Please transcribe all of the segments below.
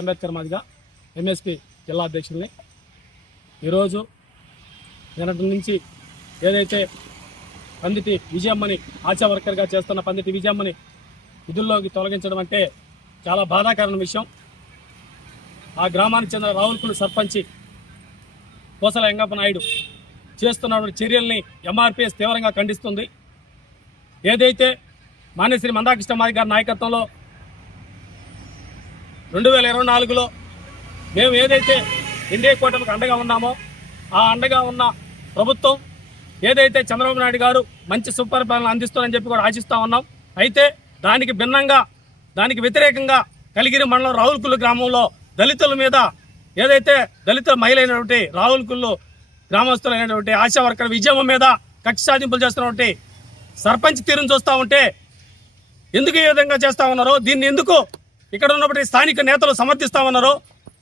Ambedkar Madiga MSP జిల్లా అధ్యక్షుల్ని ఈరోజు నిన్నటి నుంచి ఏదైతే పందిటి విజయమ్మని ఆశా వర్కర్గా చేస్తున్న పందిటి విజయమ్మని విధుల్లోకి తొలగించడం అంటే చాలా బాధాకరమైన విషయం. ఆ గ్రామానికి చెందిన రావులకులు సర్పంచి కోసల వెంగప్ప నాయుడు చేస్తున్నటువంటి చర్యల్ని ఎంఆర్పిఎస్ తీవ్రంగా ఖండిస్తుంది. ఏదైతే మాన్యశ్రీ మందాకృష్ణ మాది గారి నాయకత్వంలో రెండు వేల ఇరవై నాలుగులో మేము ఏదైతే ఎన్డీఏ కూటమికి అండగా ఉన్నామో ఆ అండగా ఉన్న ప్రభుత్వం ఏదైతే చంద్రబాబు నాయుడు గారు మంచి సుపరిపాలన అందిస్తుందని చెప్పి కూడా ఆశిస్తూ ఉన్నాం. అయితే దానికి భిన్నంగా దానికి వ్యతిరేకంగా కలిగిరి మండలం రావులకుల్లు గ్రామంలో దళితుల మీద ఏదైతే దళిత మహిళ అయినటువంటి రావులకుల్లు గ్రామస్తులైనటువంటి ఆశా వర్కర్ విజయమ్మ మీద కక్ష సాధింపులు చేస్తున్నటువంటి సర్పంచ్ తీరును చూస్తూ ఉంటే ఎందుకు ఈ విధంగా చేస్తూ ఉన్నారో దీన్ని ఎందుకు ఇక్కడ ఉన్నప్పటి స్థానిక నేతలు సమర్థిస్తా ఉన్నారో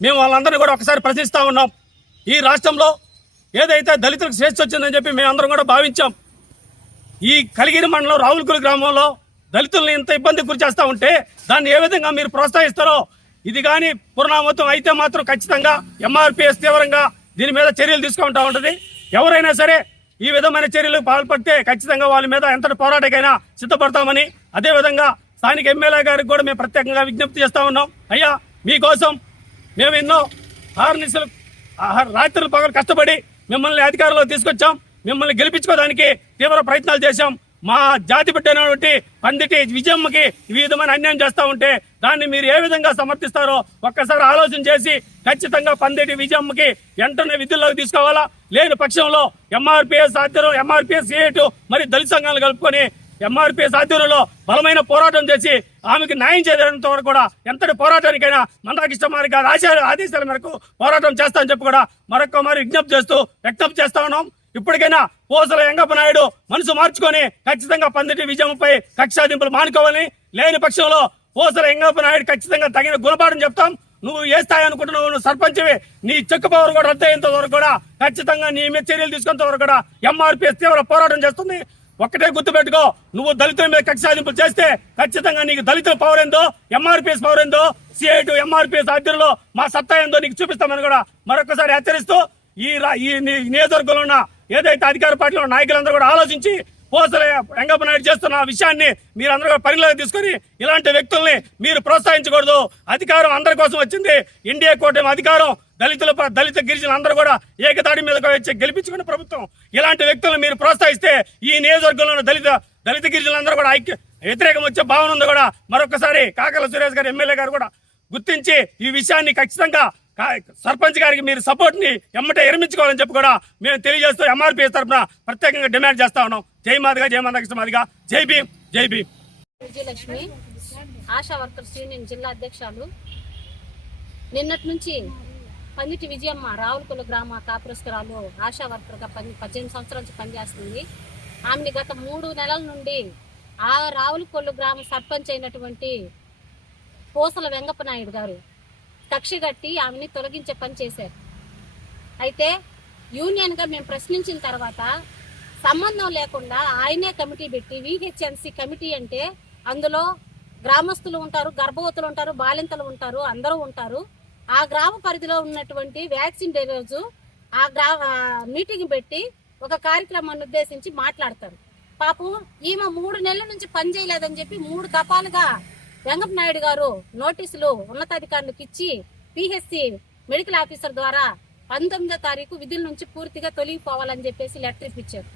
మేము వాళ్ళందరినీ కూడా ఒకసారి ప్రశ్నిస్తా ఉన్నాం. ఈ రాష్ట్రంలో ఏదైతే దళితులకు స్వేచ్ఛ వచ్చిందని చెప్పి మేమందరం కూడా భావించాం. ఈ కలిగిరి మండలం రావులకుల గ్రామంలో దళితుల్ని ఇంత ఇబ్బంది గురి చేస్తూ ఉంటే దాన్ని ఏ విధంగా మీరు ప్రోత్సహిస్తారో ఇది కానీ పునరావృతం అయితే మాత్రం ఖచ్చితంగా ఎంఆర్పిఎస్ తీవ్రంగా దీని మీద చర్యలు తీసుకుంటా ఉంటుంది. ఎవరైనా సరే ఈ విధమైన చర్యలు పాల్పడితే ఖచ్చితంగా వాళ్ళ మీద ఎంత పోరాటకైనా సిద్ధపడతామని అదేవిధంగా స్థానిక ఎమ్మెల్యే గారికి కూడా మేము ప్రత్యేకంగా విజ్ఞప్తి చేస్తా ఉన్నాం. అయ్యా మీకోసం మేము ఎన్నో ఆర్నిసలు రాత్రులు పగలు కష్టపడి మిమ్మల్ని అధికారంలో తీసుకొచ్చాం. మిమ్మల్ని గెలిపించుకోవడానికి తీవ్ర ప్రయత్నాలు చేశాం. మా జాతి బిడ్డైనటువంటి పందిటి విజయమ్మకి ఈ విధమైన అన్యాయం చేస్తూ ఉంటే దాన్ని మీరు ఏ విధంగా సమర్థిస్తారో ఒక్కసారి ఆలోచన చేసి ఖచ్చితంగా పందిటి విజయమ్మకి వెంటనే విధుల్లోకి తీసుకోవాలా? లేని పక్షంలో ఎంఆర్పిఎస్ ఆధ్వర్యం ఎంఆర్పిఎస్ ఏటు మరి దళిత సంఘాలు కలుపుకొని ఎంఆర్పీఎస్ ఆధ్వర్యంలో బలమైన పోరాటం చేసి ఆమెకి న్యాయం చేయడంతో వరకు కూడా ఎంతటి పోరాటానికైనా మందాకృష్ణ మారి గారి ఆశయ ఆదేశాల మేరకు పోరాటం చేస్తామని చెప్పి కూడా మరొక మరి విజ్ఞప్తి చేస్తూ వ్యక్తం చేస్తా ఉన్నాం. ఇప్పటికైనా పోసల వెంగప్ప నాయుడు మనసు మార్చుకొని ఖచ్చితంగా పందిటి విజయంపై కక్షాదింపులు మానుకోవాలని లేని పక్షంలో పోసల వెంగప్ప నాయుడు ఖచ్చితంగా తగిన గుణపాఠం చెప్తాం. నువ్వు ఏ స్థాయి అనుకుంటున్నావు నువ్వు సర్పంచ్వి. నీ చెక్కు పవర్ కూడా రద్దయ్యేంత వరకు కూడా ఖచ్చితంగా నీ మీద చర్యలు తీసుకునేంత వరకు కూడా ఎంఆర్పీఎస్ తీవ్ర పోరాటం చేస్తుంది. ఒక్కటే గుర్తుపెట్టుకో నువ్వు దళితుల మీద కక్ష సాధింపులు చేస్తే ఖచ్చితంగా నీకు దళితుల పవర్ ఏందో ఎంఆర్పిఎస్ పవర్ ఏందో సిఐ టు ఎంఆర్పీఎస్ ఆధ్వర్యంలో మా సత్తా ఏందో నీకు చూపిస్తామని కూడా మరొకసారి హెచ్చరిస్తూ ఈ ఈ నియోజకవర్గంలో ఉన్న ఏదైతే అధికార పార్టీలో నాయకులందరూ కూడా ఆలోచించి పోసల వెంగప్ప నాయుడు చేస్తున్న విషయాన్ని మీరందరూ కూడా పరిగణలోకి తీసుకొని ఇలాంటి వ్యక్తుల్ని మీరు ప్రోత్సహించకూడదు. అధికారం అందరి కోసం వచ్చింది. ఇండియా కూటమి అధికారం దళితుల దళిత గిరిజనులు అందరూ కూడా ఏకతాడి మీద వచ్చి గెలిపించుకున్న ప్రభుత్వం. ఇలాంటి వ్యక్తులను మీరు ప్రోత్సహిస్తే ఈ నియోజకవర్గంలో దళిత దళిత గిరిజనులందరూ కూడా ఐక్య వ్యతిరేకం వచ్చే భావన ఉంది కూడా. మరొకసారి కాకల సురేష్ గారు ఎమ్మెల్యే గారు కూడా గుర్తించి ఈ విషయాన్ని ఖచ్చితంగా సర్పంచ్ గారికి మీరు సపోర్ట్ని ఎమ్మటే ఎరమించుకోవాలని చెప్పి కూడా మేము తెలియజేస్తూ ఎంఆర్పీ తరఫున ప్రత్యేకంగా డిమాండ్ చేస్తా ఉన్నాం. జై మాదిగా జై మాదకృష్ణ Madiga. Jai Bhim Jai Bhim. Vijayalakshmi ASHA workers union జిల్లా అధ్యక్షులు. నిన్నటి నుంచి పందిటి విజయమ్మ రావులకుల గ్రామ కాపురస్కరాలు ఆశా వర్కర్గా పని పద్దెనిమిది సంవత్సరాల నుంచి పనిచేస్తుంది. ఆమెని గత మూడు నెలల నుండి ఆ రావులకొల్లు గ్రామ సర్పంచ్ అయినటువంటి పూసల వెంగప్ప నాయుడు గారు కక్ష కట్టి ఆమెని తొలగించే పని చేశారు. అయితే యూనియన్గా మేము ప్రశ్నించిన తర్వాత సంబంధం లేకుండా ఆయనే కమిటీ పెట్టి విహెచ్ఎన్సి కమిటీ అంటే అందులో గ్రామస్తులు ఉంటారు గర్భవతులు ఉంటారు బాలింతలు ఉంటారు అందరూ ఉంటారు. ఆ గ్రామ పరిధిలో ఉన్నటువంటి వ్యాక్సిన్ డే రోజు ఆ గ్రా మీటింగ్ పెట్టి ఒక కార్యక్రమాన్ని ఉద్దేశించి మాట్లాడతారు. పాపం ఈమె మూడు నెలల నుంచి పని చేయలేదని చెప్పి మూడు దఫాలుగా వెంగప్ప నాయుడు గారు నోటీసులు ఉన్నతాధికారులకు ఇచ్చి పిహెచ్సి మెడికల్ ఆఫీసర్ ద్వారా పంతొమ్మిదో తారీఖు విధుల నుంచి పూర్తిగా తొలగిపోవాలని చెప్పేసి లెటర్ ఇప్పించారు.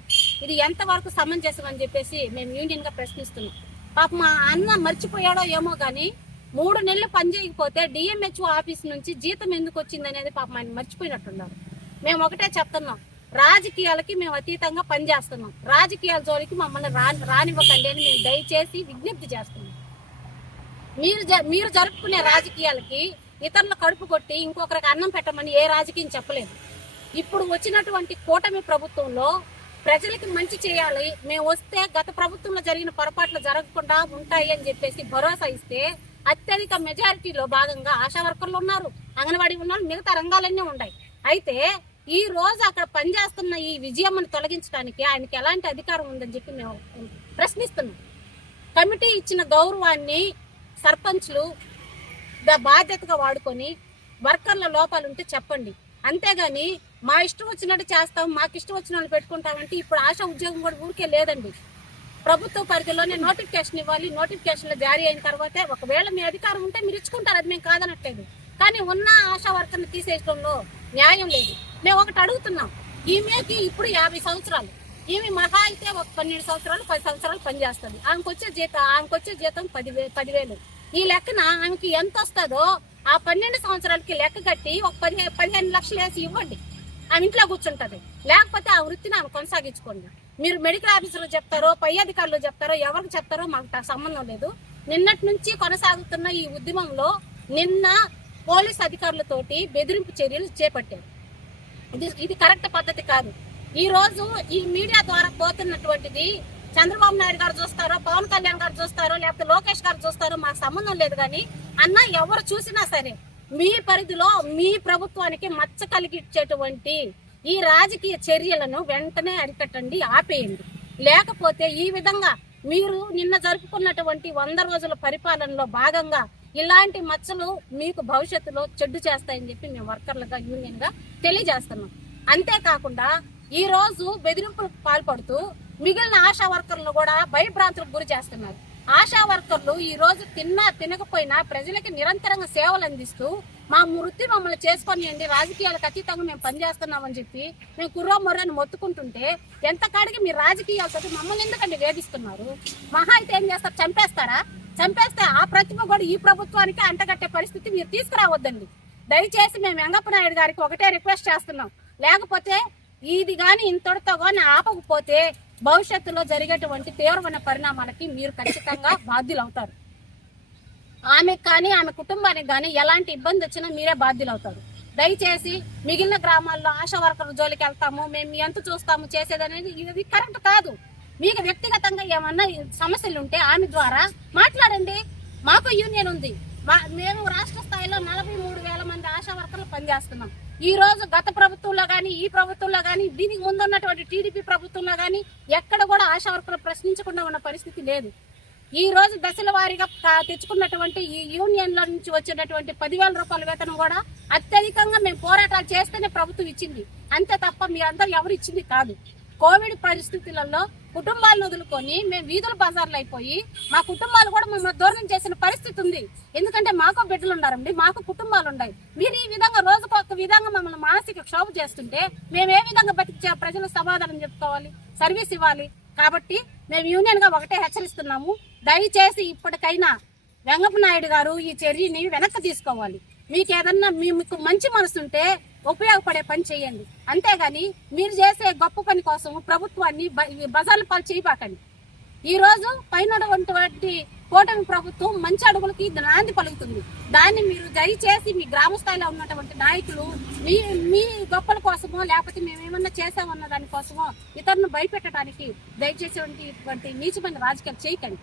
ఇది ఎంతవరకు సమంజసం అని చెప్పేసి మేము యూనియన్గా ప్రశ్నిస్తున్నాం. పాప మా అన్న మర్చిపోయాడో ఏమో కానీ మూడు నెలలు పనిచేయకపోతే డిఎంహెచ్ఓ ఆఫీస్ నుంచి జీతం ఎందుకు వచ్చింది అనేది పాపం ఆయన మర్చిపోయినట్టున్నారు. మేము ఒకటే చెప్తున్నాం. రాజకీయాలకి మేము అతీతంగా పనిచేస్తున్నాం రాజకీయాల జోలికి మమ్మల్ని రాని రానివ్వకండి అని మేము దయచేసి విజ్ఞప్తి చేస్తున్నాం. మీరు జ- మీరు జరుపుకునే రాజకీయాలకి ఇతరుల కడుపు కొట్టి ఇంకొకరికి అన్నం పెట్టమని ఏ రాజకీయం చెప్పలేదు. ఇప్పుడు వచ్చినటువంటి కూటమి ప్రభుత్వంలో ప్రజలకి మంచి చేయాలి. మేము వస్తే గత ప్రభుత్వంలో జరిగిన పొరపాట్లు జరగకుండా ఉంటాయి అని చెప్పేసి భరోసా ఇస్తే అత్యధిక మెజారిటీలో భాగంగా ఆశా వర్కర్లు ఉన్నారు అంగన్వాడీ ఉన్నారు మిగతా రంగాలన్నీ ఉన్నాయి. అయితే ఈ రోజు అక్కడ పనిచేస్తున్న ఈ విజయమ్మను తొలగించడానికి ఆయనకి ఎలాంటి అధికారం ఉందని చెప్పి మేము ప్రశ్నిస్తున్నాం. కమిటీ ఇచ్చిన గౌరవాన్ని సర్పంచ్లు బాధ్యతగా వాడుకొని వర్కర్ల లోపాలు ఉంటే చెప్పండి. అంతేగాని మా ఇష్టం వచ్చినట్టు చేస్తాం మాకు ఇష్టం వచ్చిన వాళ్ళు పెట్టుకుంటామంటే ఇప్పుడు ఆశ ఉద్యోగం కూడా ఊరికే లేదండి. ప్రభుత్వ పరిధిలోనే నోటిఫికేషన్ ఇవ్వాలి నోటిఫికేషన్లు జారీ అయిన తర్వాతే ఒకవేళ మీ అధికారం ఉంటే మీరు ఇచ్చుకుంటారు అది మేము కాదనట్లేదు. కానీ ఉన్న ఆశా వర్కర్ని తీసేయడంలో న్యాయం లేదు. మేము ఒకటి అడుగుతున్నాం ఈమెకి ఇప్పుడు యాభై సంవత్సరాలు ఈమె మహా అయితే ఒక పన్నెండు సంవత్సరాలు పది సంవత్సరాలు పనిచేస్తుంది. ఆమెకు వచ్చే జీతం ఆమెకు వచ్చే జీతం పదివే పదివేలు. ఈ లెక్కన ఆమెకి ఎంత వస్తుందో ఆ పన్నెండు సంవత్సరాలకి లెక్క కట్టి ఒక పదిహేను పదిహేను లక్షలు వేసి ఇవ్వండి. ఆమె ఇంట్లో కూర్చుంటది. లేకపోతే ఆ వృత్తిని ఆమె కొనసాగించుకోండి. మీరు మెడికల్ ఆఫీసర్లు చెప్తారో పై అధికారులు చెప్తారో ఎవరికి చెప్తారో మాకు సంబంధం లేదు. నిన్నటి నుంచి కొనసాగుతున్న ఈ ఉద్యమంలో నిన్న పోలీస్ అధికారులతోటి బెదిరింపు చర్యలు చేపట్టారు. ఇది ఇది కరెక్ట్ పద్ధతి కాదు. ఈ రోజు ఈ మీడియా ద్వారా పోతున్నటువంటిది చంద్రబాబు నాయుడు గారు చూస్తారో పవన్ కళ్యాణ్ గారు చూస్తారో లేకపోతే లోకేష్ గారు చూస్తారో మాకు సంబంధం లేదు కానీ అన్న ఎవరు చూసినా సరే మీ పరిధిలో మీ ప్రభుత్వానికి మచ్చ కలిగించేటువంటి ఈ రాజకీయ చర్యలను వెంటనే అరికట్టండి ఆపేయండి. లేకపోతే ఈ విధంగా మీరు నిన్న జరుపుకున్నటువంటి వంద రోజుల పరిపాలనలో భాగంగా ఇలాంటి మచ్చలు మీకు భవిష్యత్తులో చెడ్డు చేస్తాయని చెప్పి మేము వర్కర్లుగా యూనియన్గా తెలియజేస్తున్నాం. అంతేకాకుండా ఈ రోజు బెదిరింపులకు పాల్పడుతూ మిగిలిన ఆశా వర్కర్లను కూడా భయభ్రాంతులకు గురి చేస్తున్నారు. ఆశా వర్కర్లు ఈ రోజు తిన్నా తినకపోయినా ప్రజలకి నిరంతరంగా సేవలు అందిస్తూ మా వృత్తి మమ్మల్ని చేసుకొనియండి. రాజకీయాలకు అతీతంగా మేము పనిచేస్తున్నామని చెప్పి మేము కుర్రో మొర్రని మొత్తుకుంటుంటే ఎంత కాడికి మీ రాజకీయాలతో మమ్మల్ని ఎందుకండి వేధిస్తున్నారు? మహా అయితే ఏం చేస్తారు? చంపేస్తారా? చంపేస్తే ఆ ప్రతిభ కూడా ఈ ప్రభుత్వానికి అంటగట్టే పరిస్థితి మీరు తీసుకురావద్దండి. దయచేసి మేము వెంగప్పనాయుడు గారికి ఒకటే రిక్వెస్ట్ చేస్తున్నాం. లేకపోతే ఇది కానీ ఇంతటితో కానీ ఆపకపోతే భవిష్యత్తులో జరిగేటువంటి తీవ్రమైన పరిణామాలకి మీరు ఖచ్చితంగా బాధ్యులు అవుతారు ఆమెకు కానీ ఆమె కుటుంబానికి కానీ ఎలాంటి ఇబ్బంది వచ్చినా మీరే బాధ్యులు అవుతారు దయచేసి మిగిలిన గ్రామాల్లో ఆశా వర్కర్ జోలికి వెళ్తాము మేము ఎంత చూస్తాము చేసేది అనేది ఇది కరెక్ట్ కాదు. మీకు వ్యక్తిగతంగా ఏమన్నా సమస్యలు ఉంటే ఆమె ద్వారా మాట్లాడండి. మాకు యూనియన్ ఉంది. మేము రాష్ట్ర స్థాయిలో నలభై మూడు వేల మంది ఆశా వర్కర్లు పనిచేస్తున్నాం. ఈ రోజు గత ప్రభుత్వంలో కానీ ఈ ప్రభుత్వంలో కానీ దీనికి ముందు ఉన్నటువంటి టీడీపీ ప్రభుత్వంలో కానీ ఎక్కడ కూడా ఆశా వర్కర్లు ప్రశ్నించకుండా ఉన్న పరిస్థితి లేదు. ఈ రోజు దశల వారీగా తెచ్చుకున్నటువంటి ఈ యూనియన్ల నుంచి వచ్చినటువంటి పదివేల రూపాయల వేతనం కూడా అత్యధికంగా మేము పోరాటాలు చేస్తేనే ప్రభుత్వం ఇచ్చింది. అంతే తప్ప మీరందరూ ఎవరు ఇచ్చింది కాదు. కోవిడ్ పరిస్థితులలో కుటుంబాలను వదులుకొని మేము వీధుల బజార్లు అయిపోయి మా కుటుంబాలు కూడా మమ్మల్ని దూరం చేసిన పరిస్థితి ఉంది. ఎందుకంటే మాకు బిడ్డలు ఉండారండి మాకు కుటుంబాలు ఉన్నాయి. మీరు ఈ విధంగా రోజుకు ఒక విధంగా మమ్మల్ని మానసిక క్షోభ చేస్తుంటే మేము ఏ విధంగా బతికి ప్రజలకు సమాధానం చెప్పుకోవాలి సర్వీస్ ఇవ్వాలి? కాబట్టి మేము యూనియన్గా ఒకటే హెచ్చరిస్తున్నాము. దయచేసి ఇప్పటికైనా వెంగప్ప నాయుడు గారు ఈ చర్యని వెనక్కి తీసుకోవాలి. మీకు ఏదన్నా మీకు మంచి మనసు ఉంటే ఉపయోగపడే పని చేయండి. అంతేగాని మీరు చేసే గొప్ప పని కోసం ప్రభుత్వాన్ని బ- బజార్ల పాలు చేయబాకండి ఈ రోజు పైన ఉన్నటువంటి కూటమి ప్రభుత్వం మంచి అడుగులకి నాంది పలుకుతుంది. దాన్ని మీరు దయచేసి మీ గ్రామ స్థాయిలో ఉన్నటువంటి నాయకులు మీ మీ గొప్పల కోసమో లేకపోతే మేమేమన్నా చేసామన్న దానికోసమో ఇతరులను భయపెట్టడానికి దయచేసేటువంటి నీచమైన రాజకీయాలు చేయకండి.